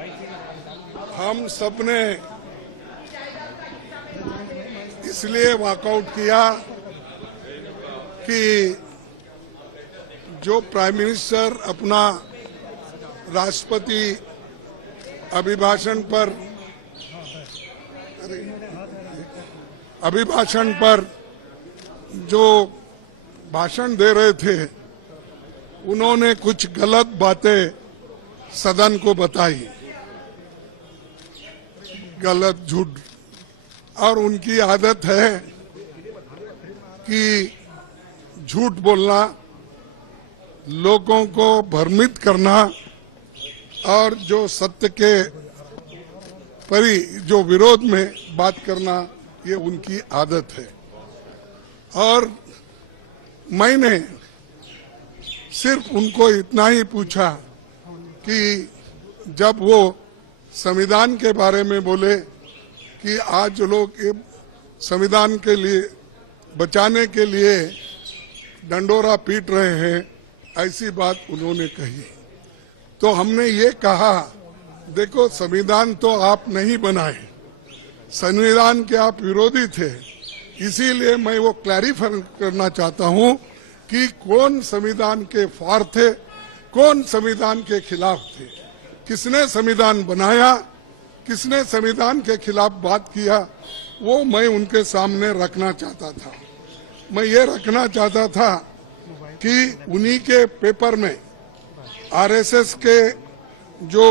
हम सबने इसलिए वॉकआउट किया कि जो प्राइम मिनिस्टर अपना राष्ट्रपति अभिभाषण पर जो भाषण दे रहे थे, उन्होंने कुछ गलत बातें सदन को बताई, गलत झूठ, और उनकी आदत है कि झूठ बोलना, लोगों को भ्रमित करना और जो सत्य के जो विरोध में बात करना, ये उनकी आदत है। और मैंने सिर्फ उनको इतना ही पूछा कि जब वो संविधान के बारे में बोले कि आज लोग संविधान के लिए बचाने के लिए डंडोरा पीट रहे हैं, ऐसी बात उन्होंने कही, तो हमने ये कहा, देखो संविधान तो आप नहीं बनाए, संविधान के आप विरोधी थे, इसीलिए मैं वो क्लैरिफाई करना चाहता हूं कि कौन संविधान के फार थे, कौन संविधान के खिलाफ थे, किसने संविधान बनाया, किसने संविधान के खिलाफ बात किया, वो मैं उनके सामने रखना चाहता था। मैं ये रखना चाहता था कि उन्हीं के पेपर में आरएसएस के जो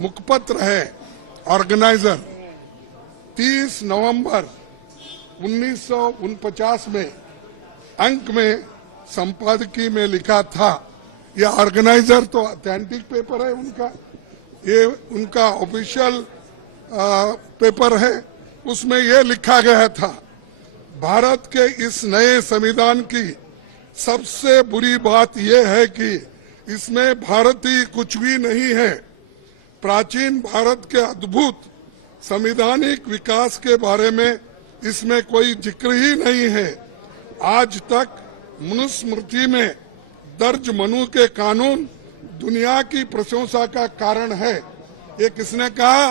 मुखपत्र है ऑर्गेनाइजर 30 नवंबर 1949 में अंक में संपादकीय में लिखा था। यह ऑर्गेनाइजर तो ऑथेंटिक पेपर है उनका, ये उनका ऑफिशियल पेपर है। उसमें यह लिखा गया था, भारत के इस नए संविधान की सबसे बुरी बात यह है कि इसमें भारतीय कुछ भी नहीं है। प्राचीन भारत के अद्भुत संवैधानिक विकास के बारे में इसमें कोई जिक्र ही नहीं है। आज तक मनुस्मृति में दर्ज मनु के कानून दुनिया की प्रशंसा का कारण है। ये किसने कहा?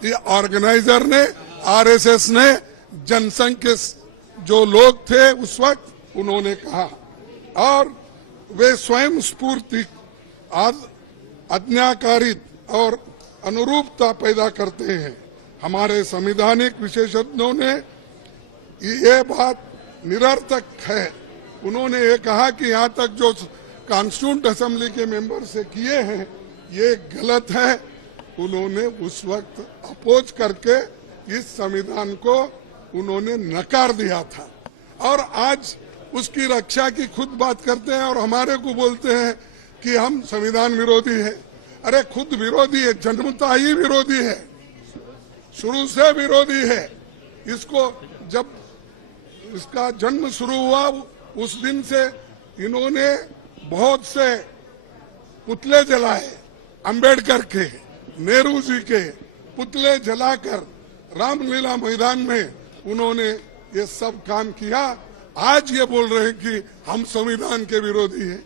ये ऑर्गेनाइजर ने, आरएसएस ने, जनसंघ के जो लोग थे उस वक्त उन्होंने कहा, और वे स्वयं स्फूर्ति आज्ञाकारित और अनुरूपता पैदा करते हैं। हमारे संवैधानिक विशेषज्ञों ने ये बात निरर्थक है। उन्होंने ये कहा कि यहाँ तक जो कॉन्स्टिट्यूंट असेंबली के मेंबर से किए हैं ये गलत है। उन्होंने उस वक्त अपोज करके इस संविधान को उन्होंने नकार दिया था, और आज उसकी रक्षा की खुद बात करते हैं और हमारे को बोलते हैं कि हम संविधान विरोधी है। अरे खुद विरोधी है, जन्मता ही विरोधी है, शुरू से विरोधी है। इसको जब इसका जन्म शुरू हुआ उस दिन से इन्होंने बहुत से पुतले जलाए, अंबेडकर के, नेहरू जी के पुतले जलाकर रामलीला मैदान में उन्होंने ये सब काम किया। आज ये बोल रहे हैं कि हम संविधान के विरोधी हैं।